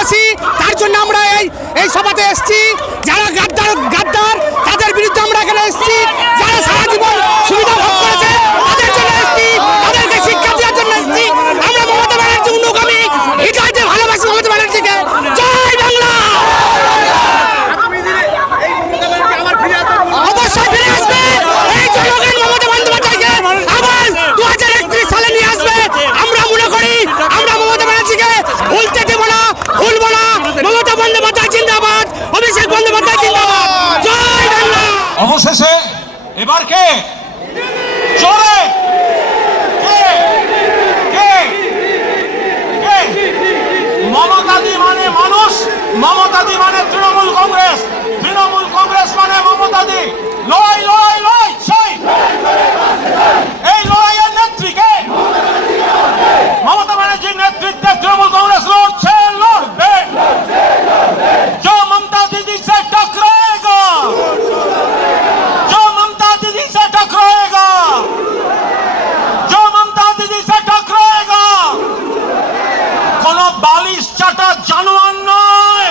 ভালোবাসি, তার জন্য আমরা এই সভাতে এসেছি। যারা গাদ্দার তাদের বিরুদ্ধে আমরা এখানে এসেছি। যারা সারা জীবন সুবিধা ভোগ করেছে তাদের জন্য এসেছি, তাদেরকে শিক্ষা দেওয়ার জন্য এসেছি। আমরা মমতা ব্যানার্জি উন্নগামী হৃদয়তে ভালোবাসি মমতা ব্যানার্জিকে। জয় বাংলা। অবশ্যই ফিরে আসবে এই জনগণ মমতা বন্দ্যোপাধ্যায়কে আবার 2031 সালে নিয়ে আসবে। আমরা মনে করি আমরা মমতা ব্যানার্জিকে ভুলতে দেব না, ভুলব না। মমতা বন্দ্যোপাধ্যায় জিন্দাবাদ, অভিষেক বন্দ্যোপাধ্যায় জিন্দাবাদ। জয় বাংলা। অবশেষে এবার কে চলে মমতাদি মানে মানুষ, মমতাদি মানে তৃণমূল কংগ্রেস, তৃণমূল কংগ্রেস মানে মমতাদি। লড়াই লড়াই লড়াই সেই এই লড়াইয়ের নেত্রী কে? মমতা ব্যানার্জির নেতৃত্বে তৃণমূল কংগ্রেস লড়ছে, লড়বে। जो ममता दीदी से टकराएगा, जो ममता दीदी से टकराएगा, जो ममता दीदी से टकराएगा, কোনো বালিশ চাটা জানোয়ার নয়,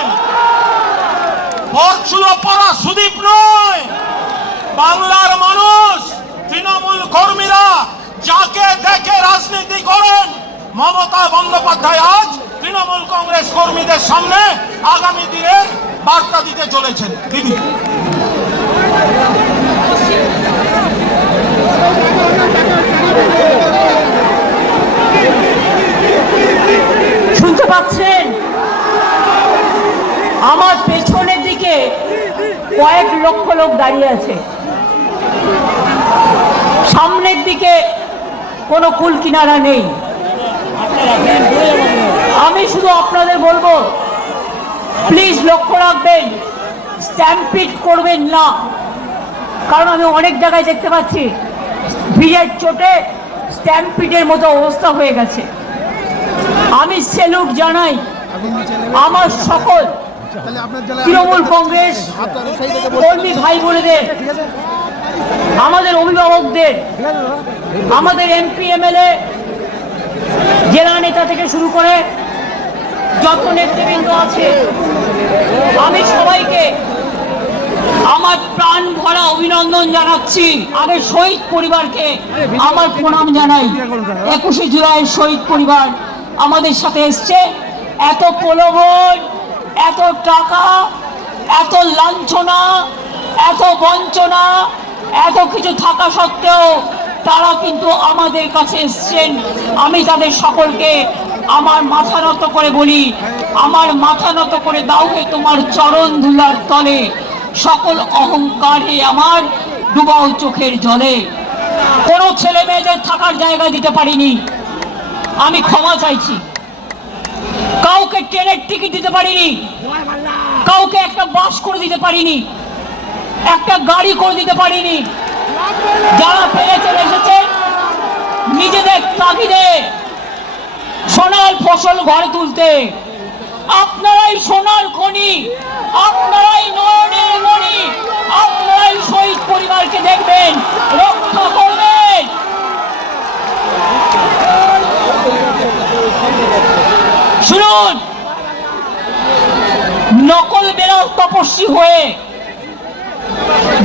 পরচুলো পরা সুদীপ নয়। বাংলার মানুষ, তৃণমূল কর্মীরা যাকে দেখে রাজনীতি করেন, মমতা বন্দ্যোপাধ্যায় আজ তৃণমূল কংগ্রেস কর্মীদের সামনে আগামী দিনের বার্তা দিতে চলেছেন। দিদি শুনতে পাচ্ছেন? আমার পেছনের দিকে কয়েক লক্ষ লোক দাঁড়িয়ে আছে, সামনের দিকে কোনো কুল কিনারা নেই। আমি শুধু আপনাদের বলবো, প্লিজ লক্ষ্য রাখবেন, স্ট্যাম্পিড করবেন না। কারণ আমি অনেক জায়গায় দেখতে পাচ্ছি ভিড়ের চোটে স্ট্যাম্পিডের মতো অবস্থা হয়ে গেছে। আমি স্যালুট জানাই আমার সকল তৃণমূল কংগ্রেস কর্মী ভাই বোনেদের, আমাদের অভিভাবকদের, আমাদের এমপি এমএলএ, জেলা নেতা থেকে শুরু করে যত নেতৃবৃন্দ আছে, আমি সবাইকে আমার প্রাণ ভরা অভিনন্দন জানাচ্ছি। আগে শহীদ পরিবারকে আমার প্রণাম জানাই। 21শে জুলাই শহীদ পরিবার আমাদের সাথে এসছে। এত প্রলোভন, এত টাকা, এত লাঞ্ছনা, এত বঞ্চনা, এত কিছু থাকা সত্ত্বেও তারা কিন্তু আমাদের কাছে এসছেন। আমি তাদের সকলকে আমার মাথা নত করে বলি, আমার মাথা নত করে দাও হে তোমার চরণ ধুলার তলে, সকল অহংকারে আমার ডুবাও চোখের জলে। কোনো ছেলে মেয়েদের থাকার জায়গা দিতে পারিনি, আমি ক্ষমা চাইছি। কাউকে ট্রেনের টিকিট দিতে পারিনি, কাউকে একটা বাস করে দিতে পারিনি, একটা গাড়ি করে দিতে পারিনি। যারা পেয়ে চলে এসেছে নিজেদের তাগিদে সোনার ফসল ঘরে তুলতে, আপনারাই সোনার খনি, আপনারাই নয়নের মণি, আপনারাই শহীদ পরিবারকে দেখবেন, রক্ষা করবেন। শুনুন, নকল বেড়াল তপস্বী হয়ে,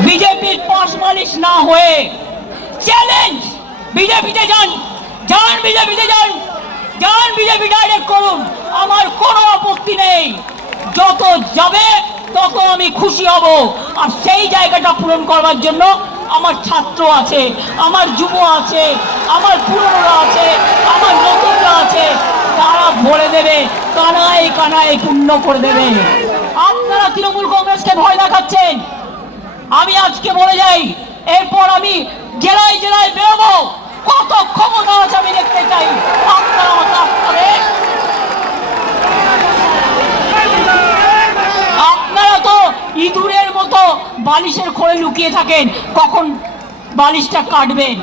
বিজেপির পাশ মালিশ না হয়ে চ্যালেঞ্জ, বিজেপিতে যান, যান বিজেপিতে যান, যান বিজেপি ডাইরেক্ট করুন, আমার কোনো আপত্তি নেই। যত যাবে তত আমি খুশি হব। আর সেই জায়গাটা পূরণ করবার জন্য আমার ছাত্র আছে, আমার যুব আছে, আমার পুরনোরা আছে, আমার নতুনরা আছে, তারা ভরে দেবে, কানায় কানায় পূর্ণ করে দেবে। আপনারা তৃণমূল কংগ্রেসকে ভয় দেখাচ্ছেন। আমি আজকে বলে যাই, এরপর আমি জেলায় জেলায় বেরোবো, কত ক্ষমতা আছে আমি দেখতে চাই। আপনারা আপনারা তো ইঁদুরের মতো বালিশের খোলে লুকিয়ে থাকেন, কখন বালিশটা কাটবেন।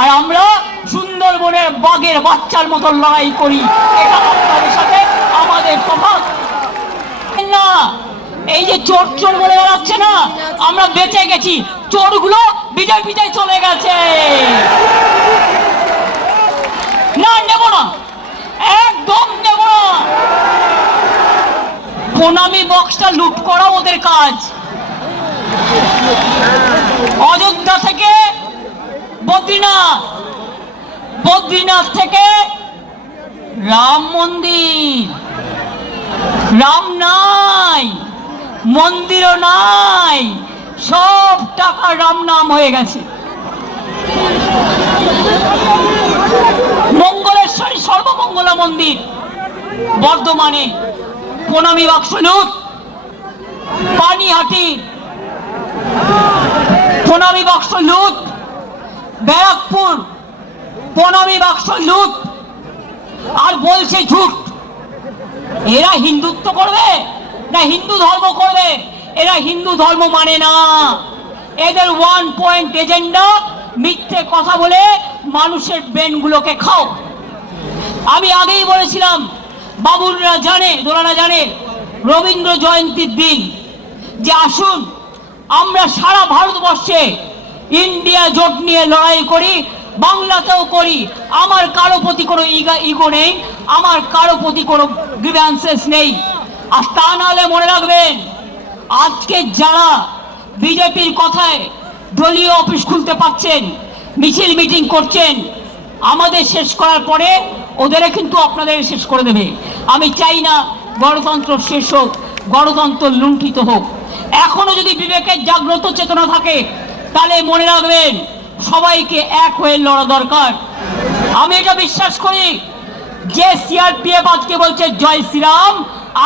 আর আমরা সুন্দরবনের বাঘের বাচ্চার মতো লড়াই করি। এটা আপনাদের সাথে আমাদের তফাৎ না। এই যে চোর চোর বলে বেড়াচ্ছে না, আমরা বেঁচে গেছি, চোরগুলো বিজেপিতে চলে গেছে। না, নেব না, একদম নেব না। প্রণামী বক্সটা লুট করা ওদের কাজ। অযোধ্যা থেকে বদ্রীনাথ, বদ্রীনাথ থেকে রাম মন্দির, রাম নাই, মন্দিরও নাই, সব টাকা রাম নাম হয়ে গেছে। মঙ্গলেশ্বরী সর্বমঙ্গলা মন্দির বর্ধমানে প্রণামী বাক্স লুট, পানিহাটি প্রণামী বাক্স লুট, ব্যারাকপুর প্রণামী বাক্স লুট, আর বলছে ঝুট। এরা হিন্দুত্ব করবে না হিন্দু ধর্ম করবে? এরা হিন্দু ধর্ম মানে না। এদের ওয়ান পয়েন্ট এজেন্ডা, মিথ্যে কথা বলে মানুষের ব্রেনগুলোকে খাও। আমি আগেই বলেছিলাম, বাবুলরা জানে, দোলারা জানে, রবীন্দ্র জয়ন্তীর দিন যে আসুন আমরা সারা ভারতবর্ষে ইন্ডিয়া জোট নিয়ে লড়াই করি, বাংলাতেও করি। আমার কারো প্রতি কোনো ইগো নেই, আমার কারো প্রতি কোনো গ্রিভ্যান্সেস নেই। আর তা নাহলে মনে রাখবেন, আজকে যারা বিজেপির কথায় দলীয় অফিস খুলতে পারছেন, মিছিল মিটিং করছেন, আমাদের শেষ করার পরে ওদেরও কিন্তু আপনাদের শেষ করে দেবে। আমি চাই না গণতন্ত্র শেষ হোক, গণতন্ত্র লুণ্ঠিত হোক। এখনো যদি বিবেকের জাগ্রত চেতনা থাকে তাহলে মনে রাখবেন সবাইকে এক হয়ে লড়া দরকার। আমি এটা বিশ্বাস করি, যে সিআরপিএফ আজকে বলছে জয় শ্রীরাম,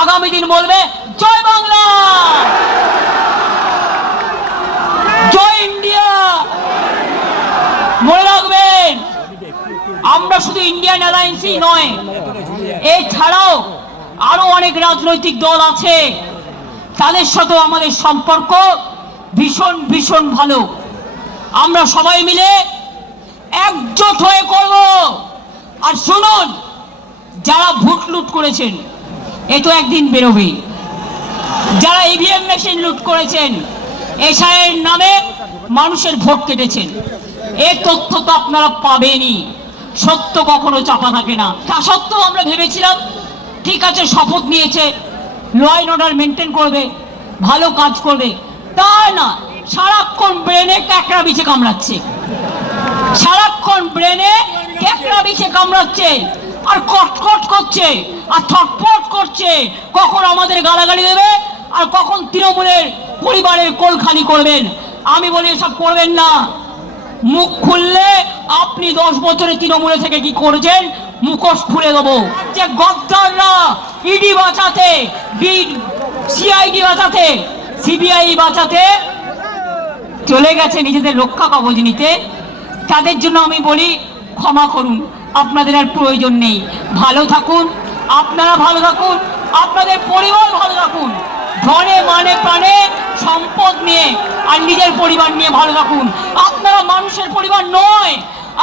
আগামী দিন বলবে জয় বাংলা, জয় ইন্ডিয়া। মনে রাখবেন, আমরা শুধু ইন্ডিয়ান অ্যালায়েন্সই নয়, এছাড়াও আরো অনেক রাজনৈতিক দল আছে, তাদের সাথেও আমাদের সম্পর্ক ভীষণ ভীষণ ভালো। আমরা সবাই মিলে একজোট হয়ে করব। আর শুনুন, যারা ভোট লুট করেছেন এ তো একদিন বেরোবে, যারা ইভিএম মেশিন লুট করেছেন, এসআইয়ের নামে মানুষের ভোট কেটেছেন, এর তথ্য তো আপনারা পাবেনই। সত্য কখনো চাপা থাকে না। তা সত্ত্বেও আমরা ভেবেছিলাম ঠিক আছে, শপথ নিয়েছে, ল অ্যান্ড অর্ডার মেনটেন করবে, ভালো কাজ করবে। তা না, সারাক্ষণ ব্রেনে ক্যাকড়া বিছে কামড়াচ্ছে, সারাক্ষণ ব্রেনে ক্যাকড়া বিছে কামড়াচ্ছে, আর কটকট করছে, আর ছটফট করছে, কখন আমাদের গালাগালি দেবে আর কখন তৃণমূলের পরিবারের কোল খালি করবেন। আমি বলি এসব করবেন না। মুখ খুললে আপনি 10 বছরে তৃণমূলে থেকে কি করেছেন মুখোশ খুলে দেবো। যে গদ্দাররা ইডি বাঁচাতে, সিআইডি বাঁচাতে, সিবিআই বাঁচাতে চলে গেছে নিজেদের রক্ষা কবচ নিতে, তাদের জন্য আমি বলি ক্ষমা করুন, আপনাদের আর প্রয়োজন নেই। ভালো থাকুন, আপনারা ভালো থাকুন, আপনাদের পরিবার ভালো থাকুন, ধনে মানে প্রাণে সম্পদ নিয়ে আর নিজের পরিবার নিয়ে ভালো থাকুন। আপনারা মানুষের পরিবার নয়,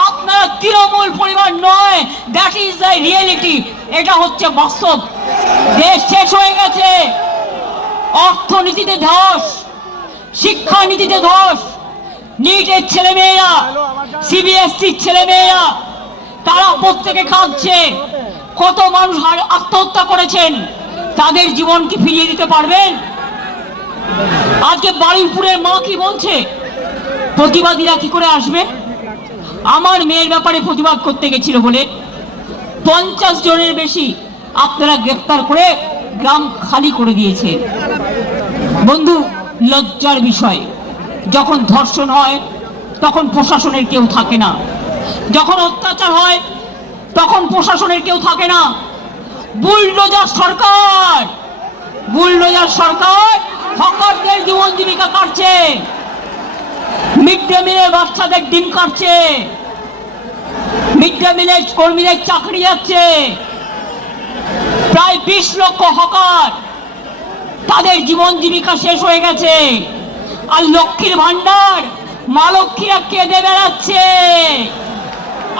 আপনারা তৃণমূল পরিবার নয়। That is the reality. এটা হচ্ছে বাস্তব। দেশ শেষ হয়ে গেছে, অর্থনীতিতে ধস, শিক্ষানীতিতে ধস। নিটের ছেলেমেয়েরা, সিবিএসসির ছেলেমেয়েরা, তারা প্রত্যেকে খাচ্ছে। কত মানুষ আত্মহত্যা করেছেন, তাদের জীবন কি ফিরিয়ে দিতে পারবেন? আজকে বারুইপুরের মা কি বলছে, প্রতিবাদীরা কি করে আসবে? আমার মেয়ের ব্যাপারে প্রতিবাদ করতে গেছিল বলে 50 জনের বেশি আপনারা গ্রেফতার করে গ্রাম খালি করে দিয়েছে। বন্ধু, লজ্জার বিষয়, যখন ধর্ষণ হয় তখন প্রশাসনের কেউ থাকে না, যখন অত্যাচার হয় তখন প্রশাসনের কেউ থাকে না। বুলডোজার সরকার, বুলডোজার সরকার হকারদের জীবন জীবিকা কাটছে, মিড ডে মিলের বাচ্চাদের ডিম কাটছে, মিড ডে মিলের কর্মীদের চাকরি যাচ্ছে। প্রায় 20 লক্ষ হকার, তাদের জীবন জীবিকা শেষ হয়ে গেছে। আর লক্ষ্মীর ভান্ডার মা লক্ষ্মীরা কেঁদে বেড়াচ্ছে।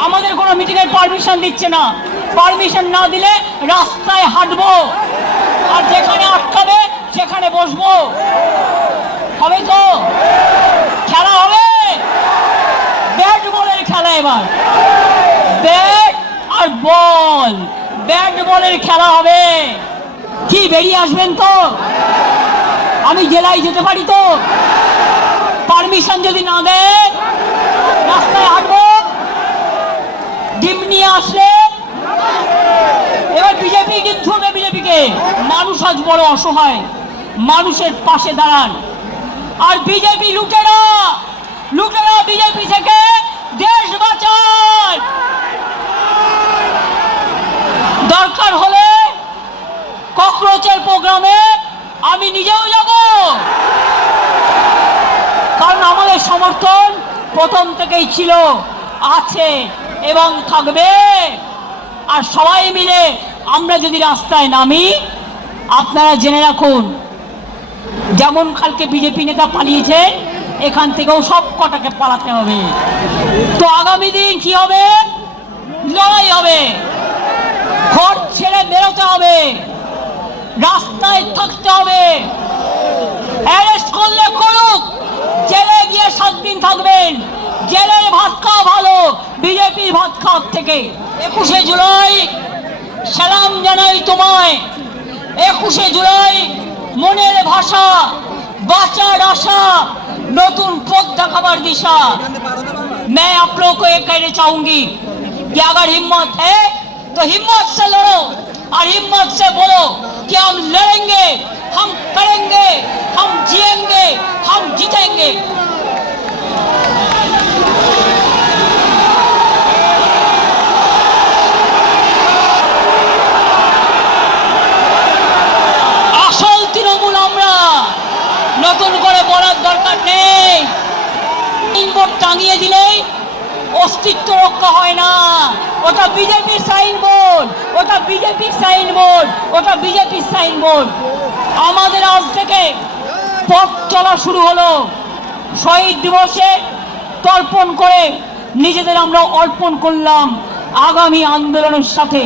আমাদের কোনো মিটিংয়ের পারমিশন দিচ্ছে না, পারমিশন না দিলে রাস্তায় হাঁটবো, আর যেখানে আটকাবে সেখানে বসবো। হবে তো? খেলা হবে, ব্যাট বলের খেলা। এবার ব্যাট আর বল, ব্যাট বলের খেলা হবে। কি বেরিয়ে আসবেন তো? আমি জেলায় যেতে পারি তো? পারমিশন যদি না দেয় রাস্তায় হাঁটবো? ডিম নিয়ে আসলে এবার বিজেপি ডিম ছুড়বে বিজেপিকে। মানুষ আজ বড় অসহায়, মানুষের পাশে দাঁড়ান। আর বিজেপি লুটেরা বিজেপি থেকে দেশ বাঁচায়। দরকার হলে ককরোচের প্রোগ্রামে আমি নিজেও যাব, কারণ আমাদের সমর্থন প্রথম থেকেই ছিল, আছে এবং থাকবে। আর সবাই মিলে আমরা যদি রাস্তায় নামি, আপনারা জেনে রাখুন, যেমন কালকে বিজেপি নেতা পালিয়েছে, এখান থেকেও সব কটাকে পালাতে হবে। তো আগামী দিন কি হবে? লড়াই হবে, ঘর ছেড়ে বেরোতে হবে, রাস্তায় থাকতে হবে। অ্যারেস্ট করলে করুক, জেলে গিয়ে 7 দিন থাকবেন। জেলের ভাত খাওয়া ভালো বিজেপির ভাত খাওয়ার থেকে। 21শে জুলাই সালাম জানাই তোমায়। 21শে জুলাই মনের ভাষা, বাঁচার আশা, नतून पथ दिखावर दिशा। मैं आप लोगों को ये कहना चाहूंगी कि अगर हिम्मत है तो हिम्मत से लड़ो और हिम्मत से बोलो कि हम लड़ेंगे, हम करेंगे, हम जिएंगे, हम जीतेंगे। আসল তৃণমূল আমরা, নতুন করে বলার দরকার নেই। সাইনবোর্ড টাঙিয়ে দিলেই অস্তিত্ব রক্ষা হয় না। ওটা বিজেপির সাইনবোর্ড, ওটা বিজেপির সাইনবোর্ড, ওটা বিজেপির সাইনবোর্ড। আমাদের আজ থেকে পথ চলা শুরু হলো। শহীদ দিবসে তর্পণ করে নিজেদের আমরা অর্পণ করলাম আগামী আন্দোলনের সাথে।